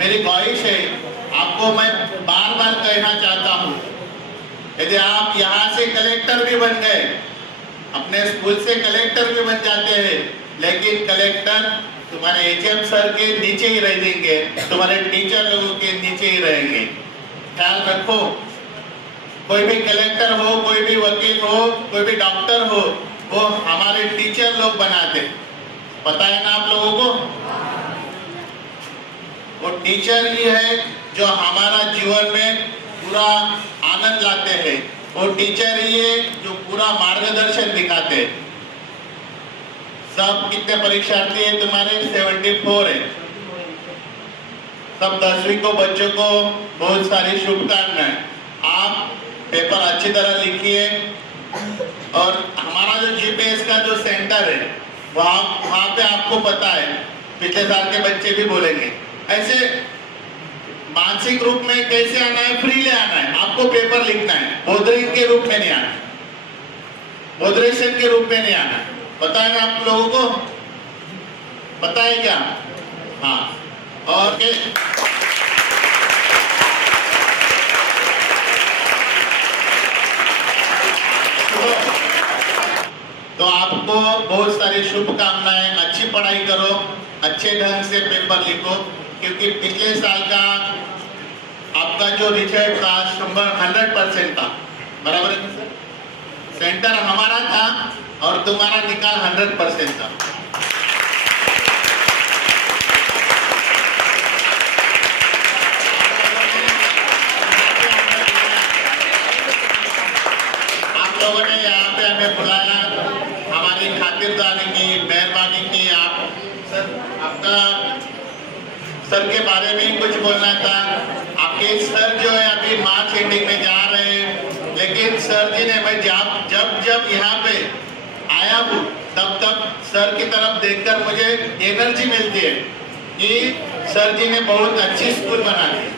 मेरी ख्वाहिश है, आपको मैं बार बार कहना चाहता हूँ, यदि आप यहाँ से कलेक्टर भी बन गए, अपने स्कूल से कलेक्टर भी बन जाते हैं, लेकिन कलेक्टर तुम्हारे एचएम सर के नीचे ही रह देंगे, तुम्हारे टीचर लोगों के नीचे ही रहेंगे। ख्याल रखो, कोई भी कलेक्टर हो, कोई भी वकील हो, कोई भी डॉक्टर हो, वो हमारे टीचर लोग बनाते, पता है ना आप लोगों को? वो टीचर ही है जो हमारा जीवन में पूरा आनंद लाते हैं, वो टीचर ही है जो पूरा मार्गदर्शन दिखाते हैं। सब कितने परीक्षार्थी हैं तुम्हारे? 74 है। सब 10वीं को बच्चों को बहुत सारी शुभकामनाएं। आप पेपर अच्छी तरह लिखिए, और हमारा जो जीपीएस का जो सेंटर है वहाँ पे आपको पता है, पिछले साल के बच्चे भी बोलेंगे, ऐसे मानसिक रूप में कैसे आना है, फ्रीली आना है, आपको पेपर लिखना है, बोधरिंग के रूप में नहीं आना, बोधरेशन के रूप में नहीं आना। पता है ना आप लोगों को? पता है क्या? हाँ। और तो आपको बहुत सारी शुभकामनाएं, अच्छी पढ़ाई करो, अच्छे ढंग से पेपर लिखो, क्योंकि पिछले साल का आपका जो रिजल्ट था 100% था, बराबर है सर? सेंटर हमारा था और तुम्हारा निकाल 100% था। आप लोगों ने यहाँ पे हमें बुलाया, हमारी खातिरदारी की, मेहरबानी की। आप सर, आपका सर के बारे में कुछ बोलना था। आपके सर जो है अभी मार्च एंडिंग में जा रहे हैं, लेकिन सर जी ने, मैं जब यहाँ पे आया हूँ तब सर की तरफ देखकर मुझे एनर्जी मिलती है कि सर जी ने बहुत अच्छी स्कूल बना दी।